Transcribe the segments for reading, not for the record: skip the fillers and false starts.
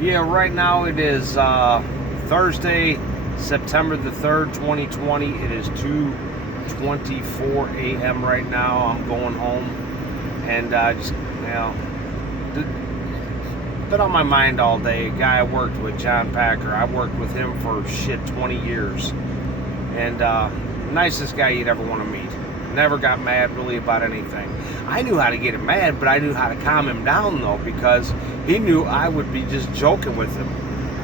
Yeah, right now it is Thursday, September the 3rd, 2020. It is 2:24 a.m. right now. I'm going home and just, been on my mind all day. A guy I worked with, John Packer. I worked with him for 20 years. And nicest guy you'd ever want to meet. Never got mad really about anything. I knew how to get him mad, but I knew how to calm him down though, because he knew I would be just joking with him.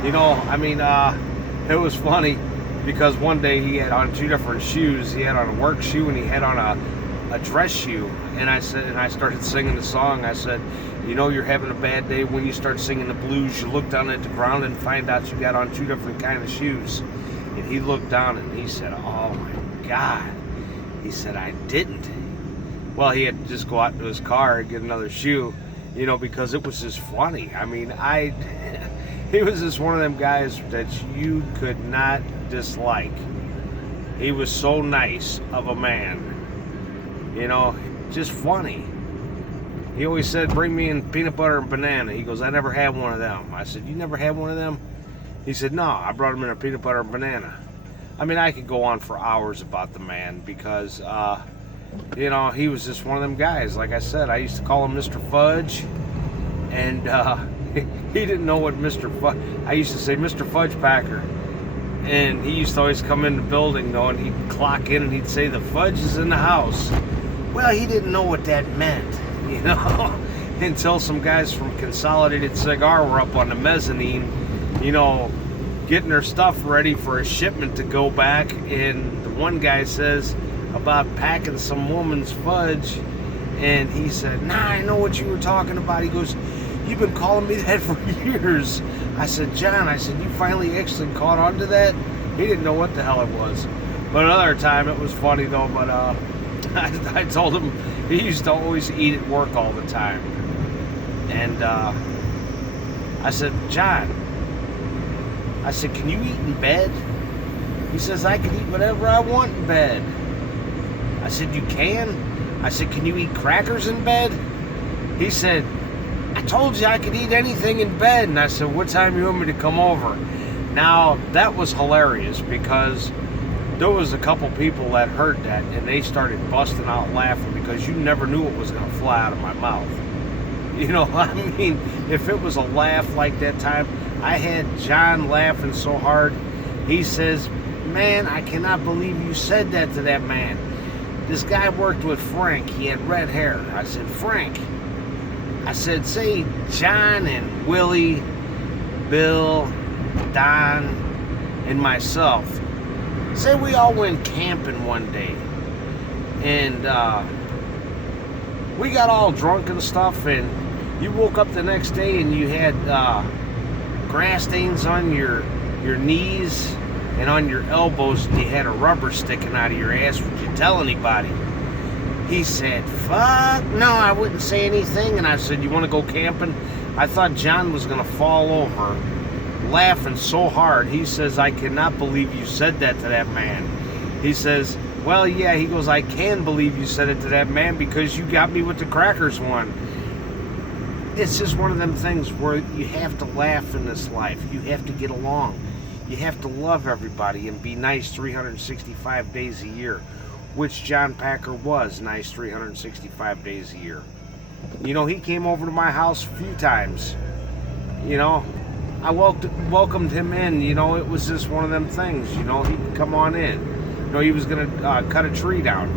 It was funny because one day he had on two different shoes. He had on a work shoe and he had on a dress shoe. And I started singing the song. I said, you're having a bad day when you start singing the blues. You look down at the ground and find out you got on two different kind of shoes. And he looked down and he said, oh my God. He said, I didn't. Well, he had to just go out to his car and get another shoe, because it was just funny. He was just one of them guys that you could not dislike. He was so nice of a man, just funny. He always said, bring me in peanut butter and banana. He goes, I never had one of them. I said, you never had one of them? He said, no, I brought him in a peanut butter and banana. I could go on for hours about the man because, he was just one of them guys. Like I said, I used to call him Mr. Fudge, and he didn't know what Mr. Fudge. I used to say Mr. Fudge Packer, and he used to always come in the building though, and he'd clock in and he'd say the fudge is in the house. Well, he didn't know what that meant, until some guys from Consolidated Cigar were up on the mezzanine, getting their stuff ready for a shipment to go back, and the one guy says about packing some woman's fudge, and he said, nah, I know what you were talking about. He goes, you've been calling me that for years. I said, John, you finally actually caught on to that? He didn't know what the hell it was. But another time, it was funny though, but I told him he used to always eat at work all the time. And I said, John, can you eat in bed? He says, I can eat whatever I want in bed. I said, you can? I said, can you eat crackers in bed? He said, I told you I could eat anything in bed. And I said, what time you want me to come over? Now, that was hilarious because there was a couple people that heard that and they started busting out laughing because you never knew what was going to fly out of my mouth. If it was a laugh like that time, I had John laughing so hard. He says, man, I cannot believe you said that to that man. This guy worked with Frank. He had red hair. I said, Frank. I said, say John and Willie, Bill, Don, and myself. Say we all went camping one day. And we got all drunk and stuff. And you woke up the next day and you had grass stains on your knees and on your elbows, and you had a rubber sticking out of your ass. Would you tell anybody? He said, fuck no, I wouldn't say anything. And I said, you want to go camping? I thought John was going to fall over laughing so hard. He says, I cannot believe you said that to that man. He says, well, yeah. He goes, I can believe you said it to that man because you got me with the crackers one. It's just one of them things where you have to laugh in this life. You have to get along. You have to love everybody and be nice 365 days a year, which John Packer was nice 365 days a year. He came over to my house a few times. I welcomed him in. It was just one of them things. He could come on in. He was going to cut a tree down.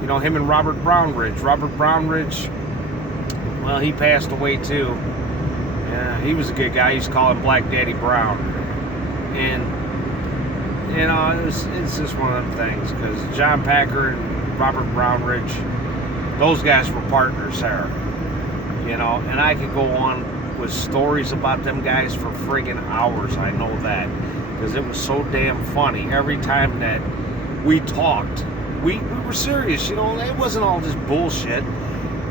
Him and Robert Brownridge. Robert Brownridge, well, he passed away too. Yeah, he was a good guy. I used to call him Black Daddy Brown. And, it's just one of them things, because John Packer and Robert Brownridge, those guys were partners there. And I could go on with stories about them guys for friggin' hours. I know that, because it was so damn funny. Every time that we talked, we were serious. It wasn't all just bullshit.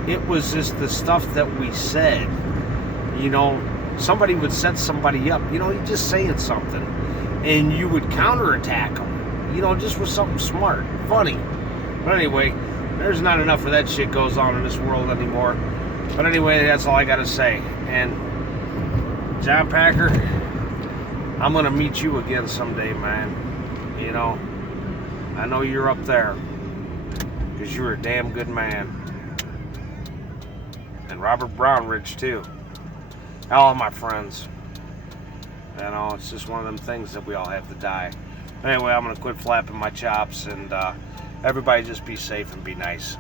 It was just the stuff that we said. Somebody would set somebody up, he's just saying something, and you would counterattack them, just with something smart, funny. But anyway, there's not enough of that shit goes on in this world anymore. But anyway, that's all I gotta say. And John Packer, I'm gonna meet you again someday, man. You know, I know you're up there because you're a damn good man. And Robert Brownridge too. All my friends. You know, it's just one of them things that we all have to die. Anyway, I'm gonna quit flapping my chops, and everybody just be safe and be nice.